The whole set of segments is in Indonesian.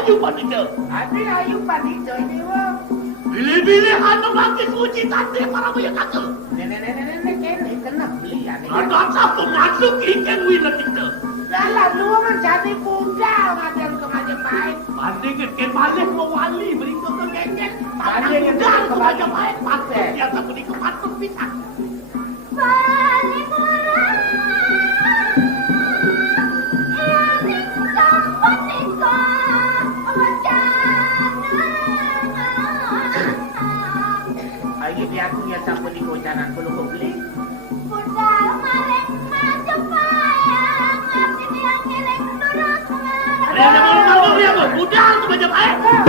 Ayu Pandita. Adi Ayu Pandita ini wah. Bili-bili hantu lagi kunci tante para punya kata. Nenek kene kena beli ya. Ada satu masuk ikan wina kita. Dalam dua menjadi kuda ngajar ke Majapahit. Banding ke balik mewali berikut ke genggen. Banding ke Majapahit pakai. Dia tak beri ke patung pisang. Balik murah. Aku ya tak boleh bocaran kalau kau beli. Budal marek macam payah, ngerti dia ngeleng turut mengarah. Ada mau dia apa? Budal tu macam payah.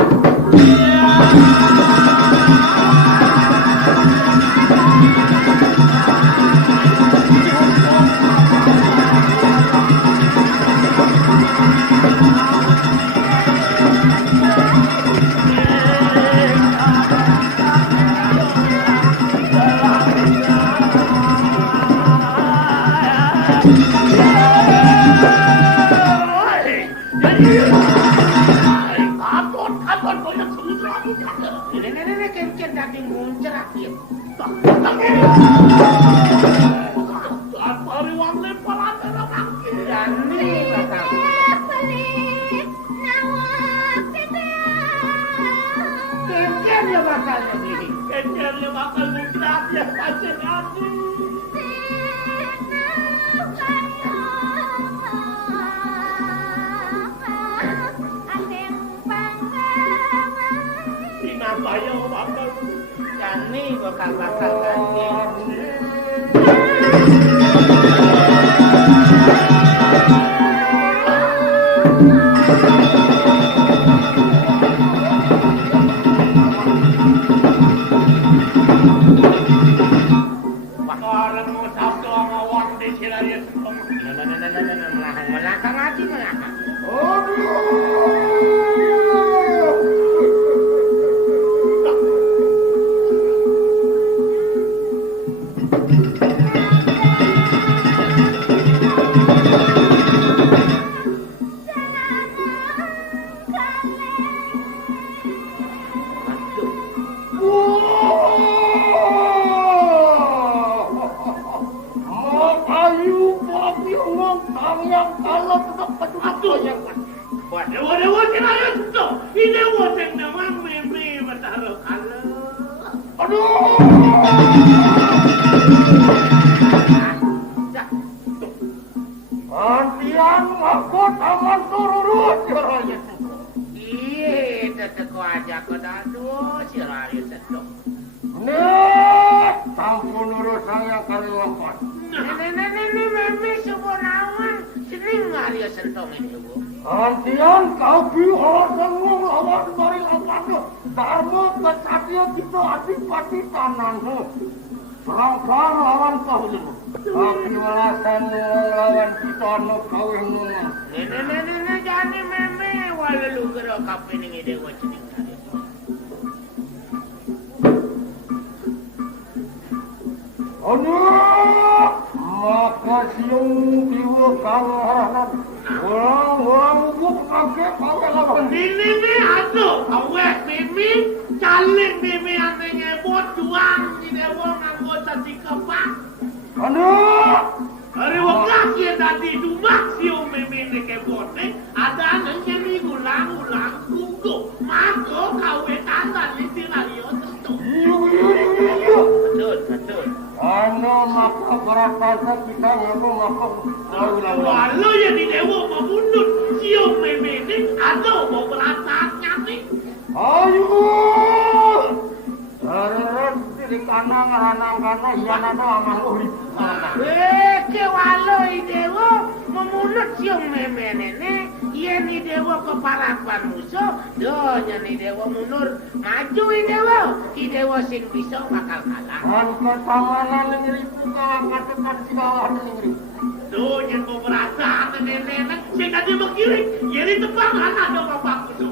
Iya nih dewa keparapan musuh, donya nih dewa mundur, maju nih dewa, ki dewa sing bisa bakal kalah. Angkat tangan ning ribu ka katekan sigawan ning ribu. Donya kok berasa nenek-nenek sing tadi berkiring, jadi tebang anak do bapak musuh.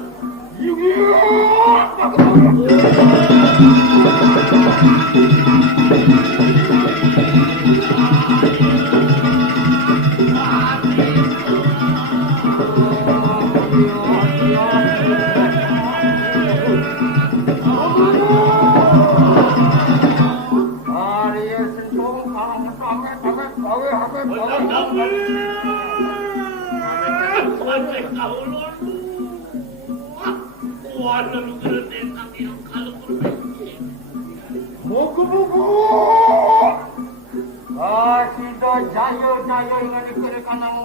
Buku-buku. Sida jayo-jayo ngene kanang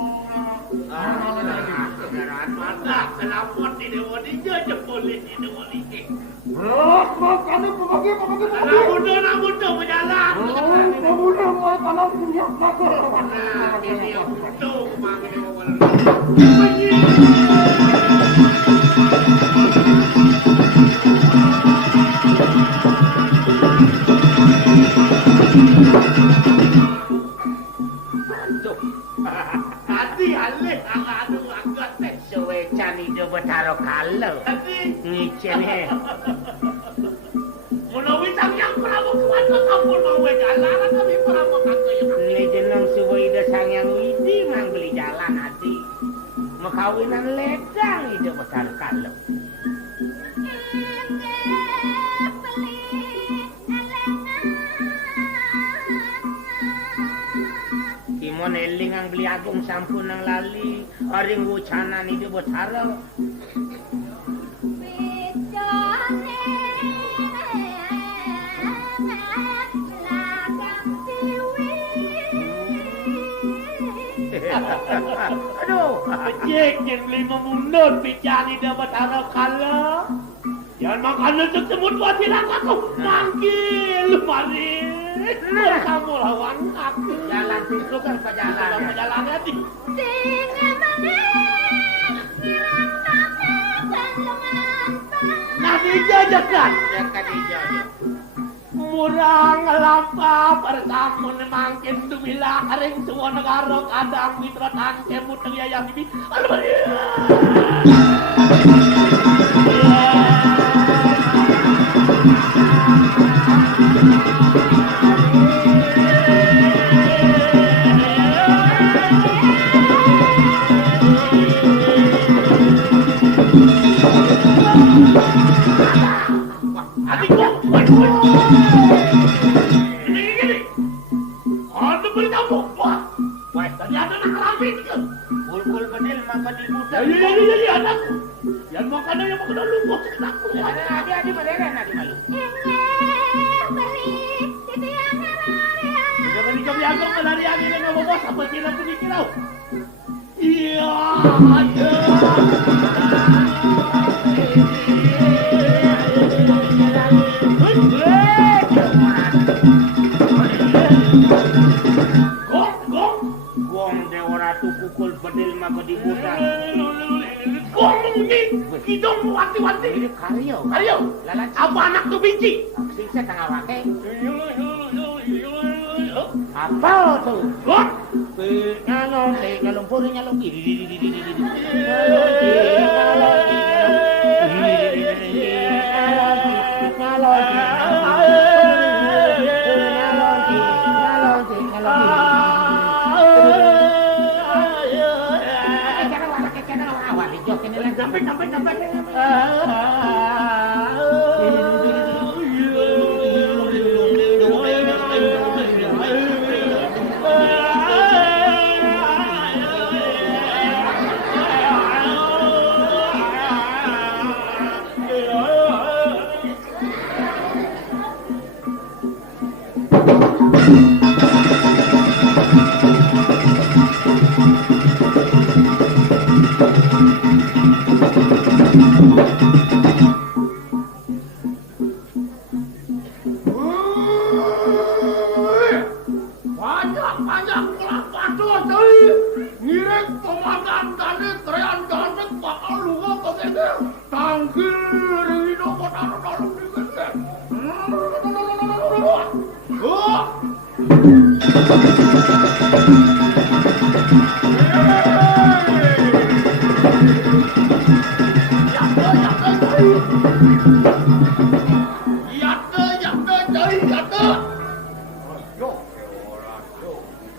Kenapa di dewa di jepol di dewa ini? Makanya pemagi. Anak muda berjalan. Pemuda mau kanang punya nakal. Nah, ini yang betul pemagi dewa. Tadi alih anu angkat teh suwecan itu betaro kalau. Ngicene. Menawi Sangyang Prabu kuasa sampun mawe jalan kami Prabu kakek. Ini jeneng suwida Sangyang Widi mang beli jalan hati. Makawinan ledang itu betaro kalau. Timon eling ang beli agung sampun nang lali, aring wucanan itu betaro. Aduh, cek yang beli memundur pijani dapat harap kalah. Jangan makan untuk semut buat hilang aku. Manggil, mari. Kamu lawan aku. Jalan itu kan perjalanan. Perjalanan hati. Nah, dijajakan. Jajakan dijajak. Murang lampa pertamun mangkin dumila aring semua negara kadang mitra tangke muteng yayang ini. Kul bedil makan di muda. Iya anakku. Yang makan yang makan lumpuh aku. Adi mereka nanti malu. Jangan dikau jago pelarian ini nggak mau apa kira tu dikirau. Iya. Pukul bedil maka dibuka. Gong ini hidung wanti-wanti. Ini karyo. Lalat apa anak tu biji? Bisa tengah wakai. Apa tu? Gong. Ngalong puri ngalong. Sampai. Thank you.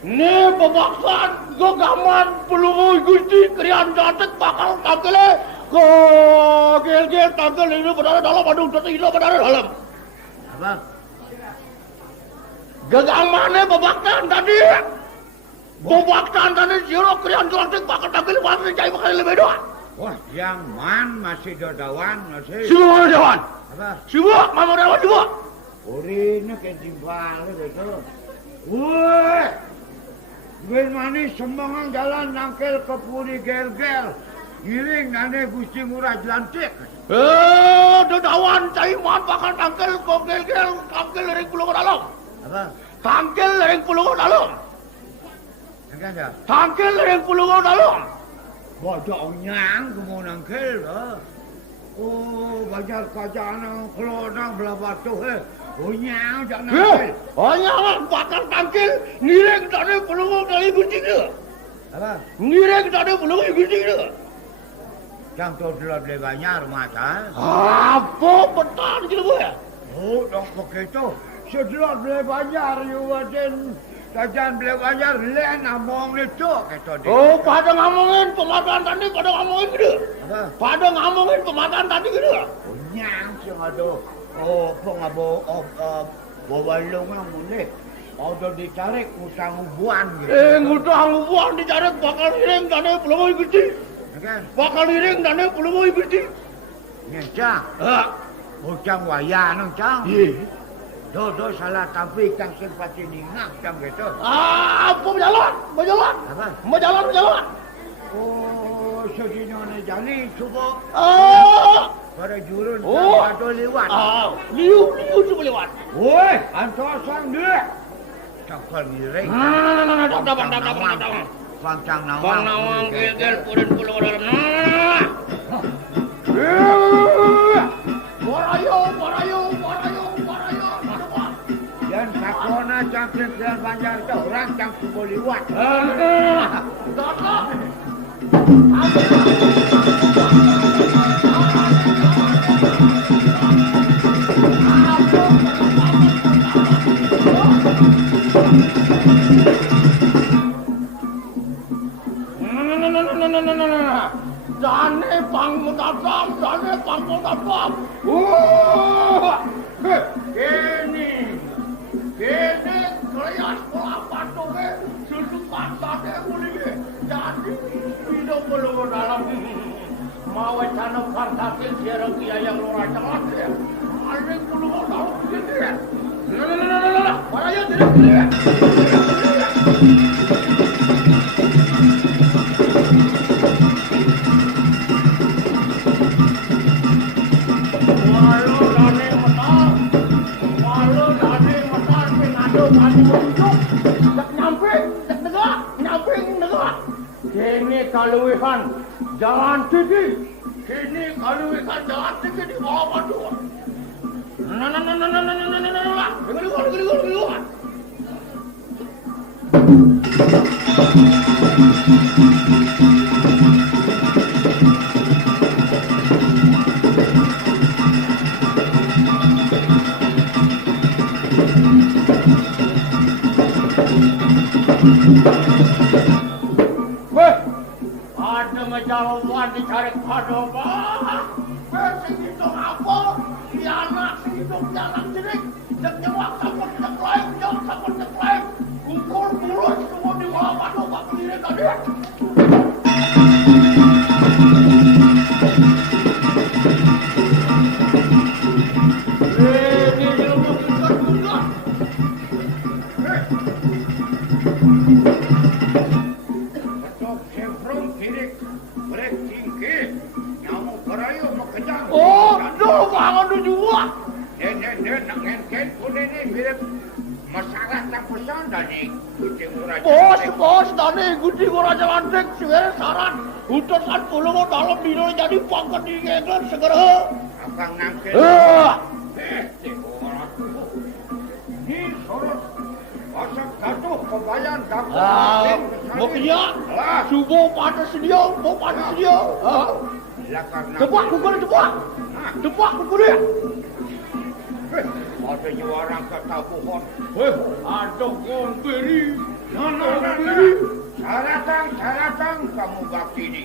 Ini pemaksaan gegaman peluru Gusti Krian Datek bakal tampilnya ke gel-gel tampil ini berada dalam aduh tidak berada dalam. Apa? Gegamannya pemaksaan tadi. Pemaksaan tadi Siro Krian Datek bakal tampil masih jaya bakal lebih doa. Wah, yang man masih dodawan masih. Sibuk dewan. Apa? Sibuk, mama dewan sibuk. Urine ketimbal gitu. Woi. Gue manis sembangan jalan nangkel ke puri gel-gel. Giring nane Gusti Murah Jelantik. Dodawan caiman bakal tangkel ke gel-gel, tangkel ring pulau dalam. Apa? Tangkel ring pulau dalam. Enggak ada. Tangkel ring pulau dalam. Bodoh nyang mau nangkel lah. Oh, bajar kajana kelodang belah batu Oh nyang jangan nangkel. Oh nyang bakal tangkel ngiring tadi pulau dari Gusti dia. Apa? Ngiring tadi pulau Gusti dia. Yang tu telah beli banyak mata. Apa betul gitu gue? Oh, dong begitu. Setelah beli banyak, Yuwadin. Kajian beli banyak, lain ngomong itu. Oh, pada ngomongin pemataan tadi, pada ngomongin gitu. Apa? Pada ngomongin pemataan tadi gitu. Oh, nyang sih aduh. Oh, pengabo, bawalong yang mulai. Udah ditarik, ngutang ubuan gitu. Ngutang ubuan ditarik, bakal ngiring tadi pulau Gusti. Kan? Bakal ngiring tadi pulau Gusti. Nyecang. Hutang wayang, cang. Iya. Do salah tapi kang simpati ningak cang gitu. Apa berjalan? Apa? Berjalan. Oh, sedino ni jani cuba. Pada jurun atau lewat. Liu cuba lewat. Woi, antosang dia. Cakal ngiring. Dapat. Pangcang nawang. Bang nawang gel purin pulau dalam. Barayo. Dan sakona cangkir dan banjar itu orang cang cuba lewat. Jane pang mutasam. Ini kelias pola patungnya susukan tadi mulai. Jadi hidup belum dalam mau tanam fantasi siaran dia yang lurah cepat ya. Aling belum tahu gitu ya. Paraya tidak ya. Kini kaluihan jalan tinggi. Di bawah batu. Dengar. Ada ngejalan dicari kado bah. Segitu apa? Di anak segitu jalan jerik. Nyewak sampai ceklaim. Kumpul mulus semua di bawah batu pak kiri tadi. Ini jelumuk ikan. Oh, dulu bangun dulu juga. Nak ngengket pun ini mirip masalah tak pesan dari Gusti Murah. Bos, Dani Gusti Murah Jelantik segera saran. Utusan pulau dalam dino jadi pangkat di ngengket segera. Abang ngangket. Ini sorot. Asap gaduh ke lumayan kamu. Mau kerja? Subuh pada sedia, mau pada sedia. Cepat pukul cepat. Cepat pukul dia. Ada orang kata pohon. Ada pohon beri. Nah. Saratang kamu bakti ini.